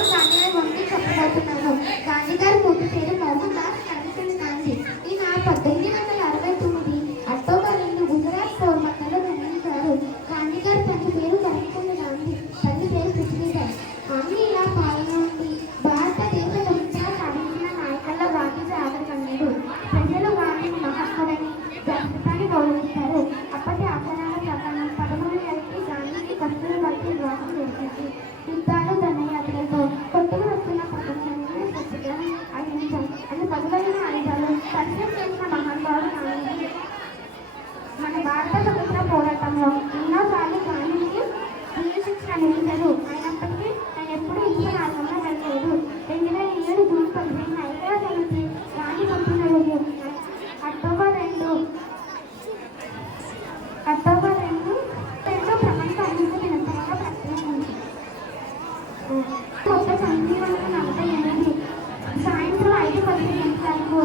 మహాత్ముడు గాంధీ గారి గురించి చెప్పబోతున్నాను. గాంధీ గారి పూర్తి పేరు మోహన్ దాస్ కరమ్చంద్ గాంధీ. ఈయన 1869 అక్టోబర్ 2 గుజరాత్ పోర్బందర్లో జన్మించారు. గాంధీ గారి తండ్రి పేరు కరమ్చంద్ గాంధీ, తల్లి పేరు పృథ్వీబాయి. ఆంగ్లేయుల పాలన నుండి భారతదేశ విముక్తిగా సాధించిన నాయకుల్లో గాంధీజీ ఆదరణీయుడు. ప్రజలు గాంధీని మహాత్ముడని, జాతిపితాని గౌరవించారు. అప్పటి ఆచరణ ప్రకారం 13 ఏళ్ళకి గాంధీకి కస్తూరిబాయికి వివాహం జరిగింది. యుద్ధాలు, దండయాత్రలతో కొట్టుకు వస్తున్న ప్రపంచాన్ని పూర్తిగా అహింసారు. అన్ని పదులైన ఆయుధాలు పరిచయం చేసిన మహానుభావుడు గాంధీజీ. మన భారత స్వతంత్ర పోరాటంలో ఎన్నోసార్లు గాంధీజీ జైలు శిక్ష అనుభవించారు. అయినప్పటికీ ఆయన ఎప్పుడూ హింస మార్గంలో వెళ్ళలేదు. 2007 జూన్ 15 ఐక్యరాజ్య సమితి గాంధీ పంపిన రోజు అక్టోబర్ 2 ప్రపంచ అహింస దినోత్సవంగా ప్రకటించింది. 1948 సాయంత్రం 5:15 గంటలకు